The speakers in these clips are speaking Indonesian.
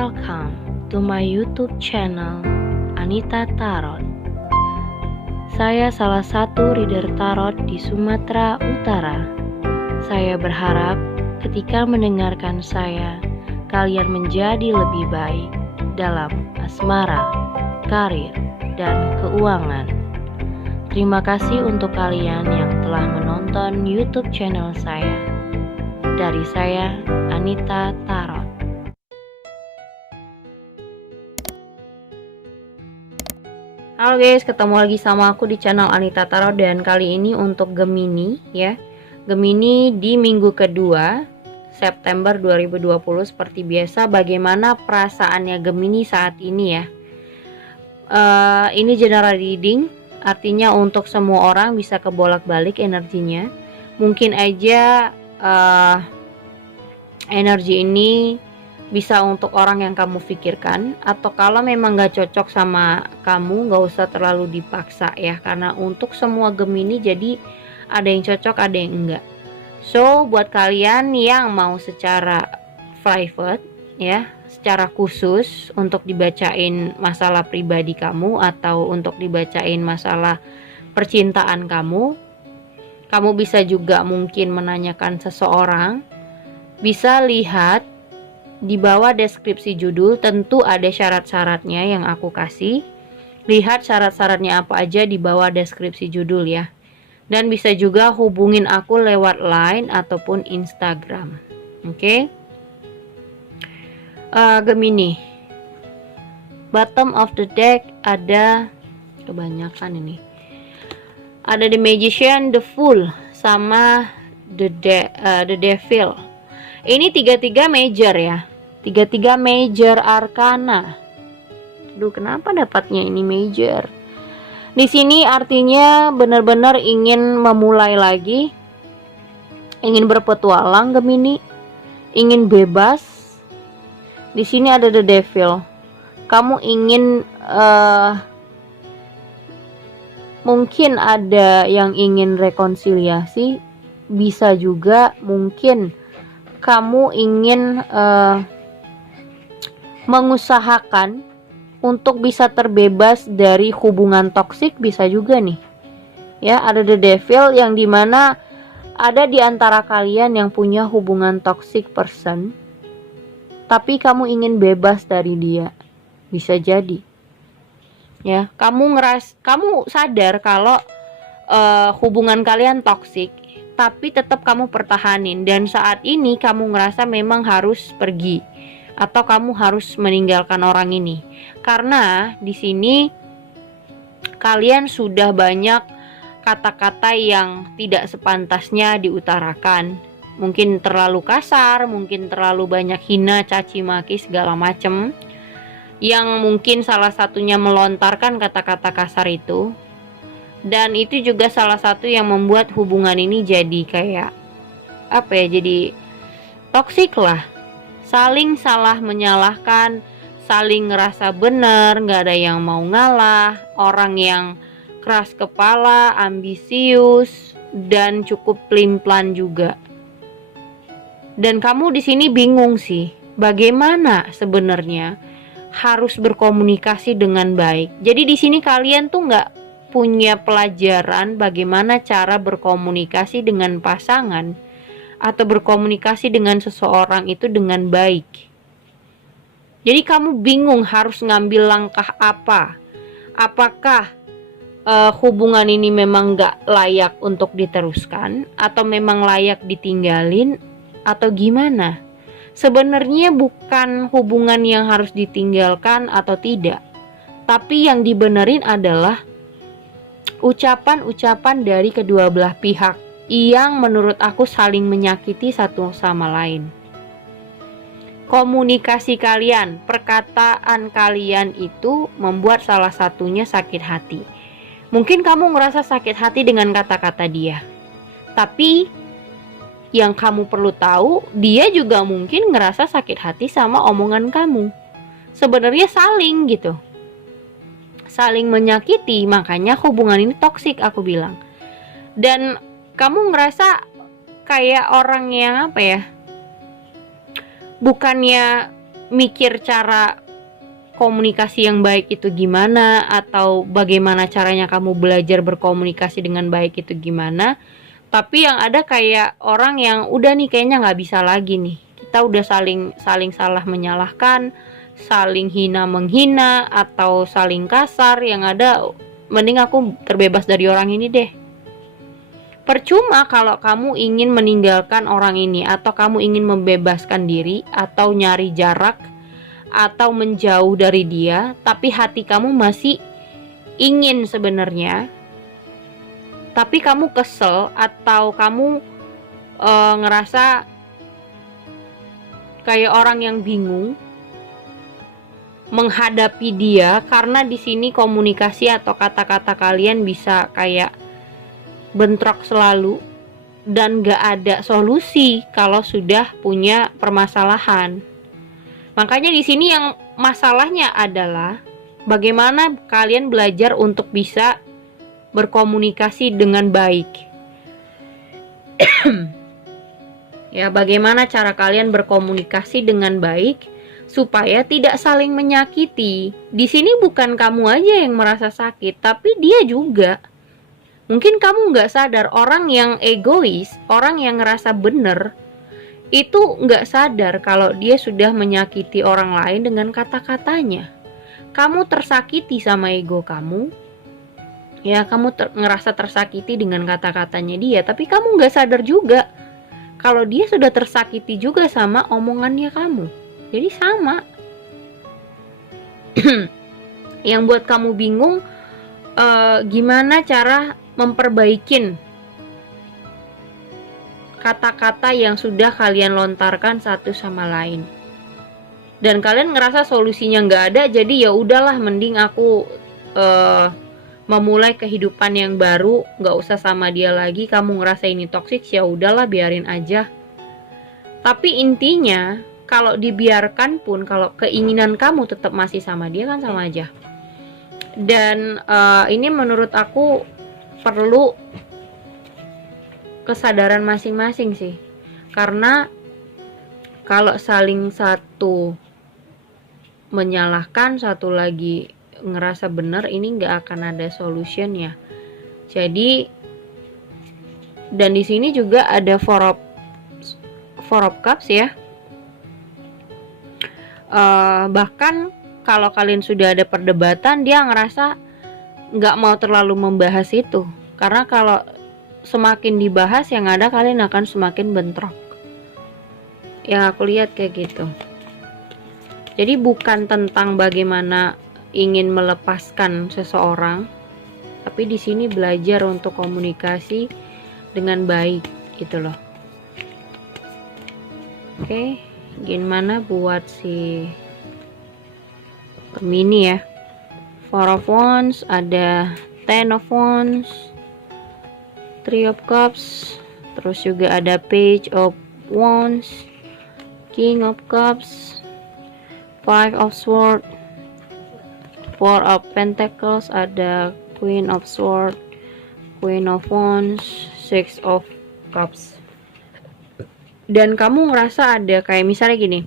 Welcome to my YouTube channel Anita Tarot. Saya salah satu reader tarot di Sumatera Utara. Saya berharap ketika mendengarkan saya, kalian menjadi lebih baik dalam asmara, karir, dan keuangan. Terima kasih untuk kalian yang telah menonton YouTube channel saya. Dari saya, Anita Tarot. Halo guys, ketemu lagi sama aku di channel Anita Tarot, dan kali ini untuk Gemini ya. Gemini di minggu kedua September 2020. Seperti biasa, bagaimana perasaannya Gemini saat ini ya. Ini general reading, artinya untuk semua orang bisa kebolak-balik energinya. Mungkin aja energi ini bisa untuk orang yang kamu pikirkan, atau kalau memang gak cocok sama kamu, gak usah terlalu dipaksa ya, karena untuk semua Gemini jadi ada yang cocok, ada yang enggak. So buat kalian yang mau secara private ya, secara khusus untuk dibacain masalah pribadi kamu, atau untuk dibacain masalah percintaan kamu bisa juga mungkin menanyakan seseorang, bisa lihat di bawah deskripsi judul. Tentu ada syarat-syaratnya yang aku kasih. Lihat syarat-syaratnya apa aja di bawah deskripsi judul ya. Dan bisa juga hubungin aku lewat Line ataupun Instagram. Oke. Gemini. Bottom of the deck ada kebanyakan ini. Ada The Magician, The Fool, sama The Devil. Ini tiga-tiga major ya. Tiga-tiga major arcana. Aduh, kenapa dapatnya ini major? Di sini artinya benar-benar ingin memulai lagi, ingin berpetualang Gemini, ingin bebas. Di sini ada The Devil. Kamu ingin mungkin ada yang ingin rekonsiliasi, bisa juga mungkin kamu ingin mengusahakan untuk bisa terbebas dari hubungan toksik, bisa juga nih ya. Ada The Devil yang dimana ada di antara kalian yang punya hubungan toxic person, tapi kamu ingin bebas dari dia, bisa jadi ya. Kamu sadar kalau hubungan kalian toksik, tapi tetap kamu pertahanin, dan saat ini kamu ngerasa memang harus pergi atau kamu harus meninggalkan orang ini, karena di sini kalian sudah banyak kata-kata yang tidak sepantasnya diutarakan. Mungkin terlalu kasar, mungkin terlalu banyak hina, caci maki segala macem, yang mungkin salah satunya melontarkan kata-kata kasar itu. Dan itu juga salah satu yang membuat hubungan ini jadi kayak apa ya, jadi toksik lah. Saling salah menyalahkan, saling ngerasa benar, gak ada yang mau ngalah, orang yang keras kepala, ambisius, dan cukup pelin-pelan juga. Dan kamu di sini bingung sih, bagaimana sebenarnya harus berkomunikasi dengan baik. Jadi di sini kalian tuh nggak punya pelajaran bagaimana cara berkomunikasi dengan pasangan atau berkomunikasi dengan seseorang itu dengan baik. Jadi kamu bingung harus ngambil langkah apa. Apakah hubungan ini memang nggak layak untuk diteruskan, atau memang layak ditinggalin, atau gimana? Sebenarnya bukan hubungan yang harus ditinggalkan atau tidak, tapi yang dibenerin adalah ucapan-ucapan dari kedua belah pihak yang menurut aku saling menyakiti satu sama lain. Komunikasi kalian, perkataan kalian itu membuat salah satunya sakit hati. Mungkin kamu ngerasa sakit hati dengan kata-kata dia, tapi yang kamu perlu tahu, dia juga mungkin ngerasa sakit hati sama omongan kamu. Sebenarnya saling gitu, saling menyakiti, makanya hubungan ini toksik aku bilang. Dan kamu ngerasa kayak orang yang apa ya, bukannya mikir cara komunikasi yang baik itu gimana, atau bagaimana caranya kamu belajar berkomunikasi dengan baik itu gimana. Tapi yang ada kayak orang yang udah nih kayaknya nggak bisa lagi nih. Kita udah saling salah menyalahkan, saling hina menghina, atau saling kasar. Yang ada mending aku terbebas dari orang ini deh. Percuma kalau kamu ingin meninggalkan orang ini, atau kamu ingin membebaskan diri, atau nyari jarak, atau menjauh dari dia, tapi hati kamu masih ingin sebenarnya, tapi kamu kesel, atau kamu ngerasa kayak orang yang bingung menghadapi dia, karena di sini komunikasi atau kata-kata kalian bisa kayak bentrok selalu dan gak ada solusi kalau sudah punya permasalahan. Makanya di sini yang masalahnya adalah bagaimana kalian belajar untuk bisa berkomunikasi dengan baik. Ya, bagaimana cara kalian berkomunikasi dengan baik supaya tidak saling menyakiti. Di sini bukan kamu aja yang merasa sakit, tapi dia juga. Mungkin kamu nggak sadar, orang yang egois, orang yang ngerasa bener, itu nggak sadar kalau dia sudah menyakiti orang lain dengan kata-katanya. Kamu tersakiti sama ego kamu, ya kamu ngerasa tersakiti dengan kata-katanya dia, tapi kamu nggak sadar juga kalau dia sudah tersakiti juga sama omongannya kamu. Jadi sama. Yang buat kamu bingung gimana cara memperbaikin kata-kata yang sudah kalian lontarkan satu sama lain, dan kalian ngerasa solusinya nggak ada, jadi ya udahlah, mending aku memulai kehidupan yang baru, nggak usah sama dia lagi. Kamu ngerasa ini toksik, ya udahlah, biarin aja. Tapi intinya kalau dibiarkan pun, kalau keinginan kamu tetap masih sama dia, kan sama aja. Dan ini menurut aku perlu kesadaran masing-masing sih, karena kalau saling satu menyalahkan, satu lagi ngerasa benar, ini nggak akan ada solutionnya. Jadi, dan di sini juga ada four of cups ya. Bahkan kalau kalian sudah ada perdebatan, dia ngerasa nggak mau terlalu membahas itu, karena kalau semakin dibahas, yang ada kalian akan semakin bentrok. Yang aku lihat kayak gitu. Jadi bukan tentang bagaimana ingin melepaskan seseorang, tapi di sini belajar untuk komunikasi dengan baik gitu loh. Oke, gimana buat si Gemini ya? Four of Wands, ada Ten of Wands, Three of Cups, terus juga ada Page of Wands, King of Cups, Five of Swords, Four of Pentacles, ada Queen of Swords, Queen of Wands, Six of Cups. Dan kamu ngerasa ada kayak misalnya gini,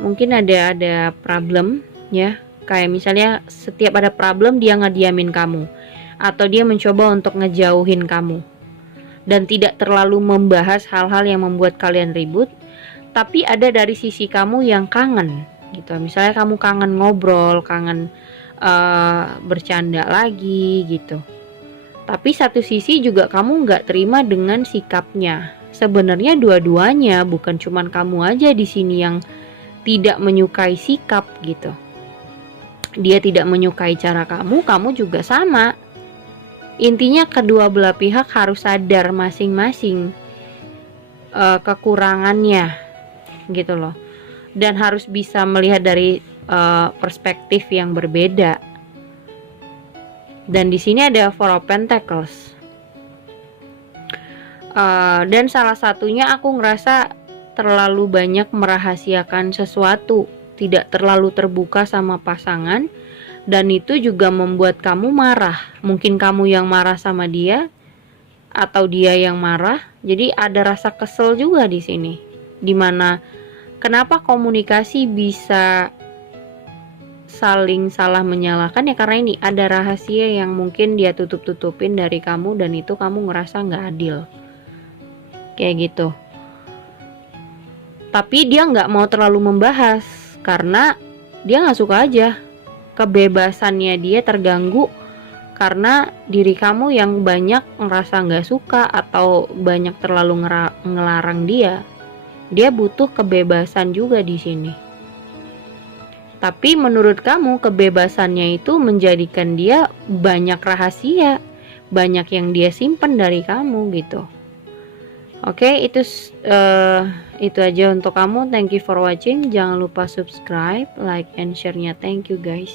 mungkin ada problem ya, kayak misalnya setiap ada problem dia ngediamin kamu, atau dia mencoba untuk ngejauhin kamu dan tidak terlalu membahas hal-hal yang membuat kalian ribut. Tapi ada dari sisi kamu yang kangen gitu. Misalnya kamu kangen ngobrol, kangen bercanda lagi gitu. Tapi satu sisi juga kamu nggak terima dengan sikapnya. Sebenarnya dua-duanya, bukan cuman kamu aja di sini yang tidak menyukai sikap gitu. Dia tidak menyukai cara kamu juga sama. Intinya kedua belah pihak harus sadar masing-masing kekurangannya gitu loh, dan harus bisa melihat dari perspektif yang berbeda. Dan di sini ada Four of Pentacles, dan salah satunya aku ngerasa terlalu banyak merahasiakan sesuatu, tidak terlalu terbuka sama pasangan. Dan itu juga membuat kamu marah. Mungkin kamu yang marah sama dia, atau dia yang marah. Jadi ada rasa kesel juga di sini. Dimana Kenapa komunikasi bisa saling salah menyalahkan? Ya karena ini ada rahasia yang mungkin dia tutup-tutupin dari kamu dan itu kamu ngerasa nggak adil, kayak gitu. Tapi dia nggak mau terlalu membahas karena dia nggak suka aja, kebebasannya dia terganggu karena diri kamu yang banyak ngerasa nggak suka atau banyak terlalu ngelarang dia. Dia butuh kebebasan juga di sini. Tapi menurut kamu kebebasannya itu menjadikan dia banyak rahasia, banyak yang dia simpen dari kamu gitu. Oke, itu aja untuk kamu. Thank you for watching. Jangan lupa subscribe, like, and share-nya. Thank you guys.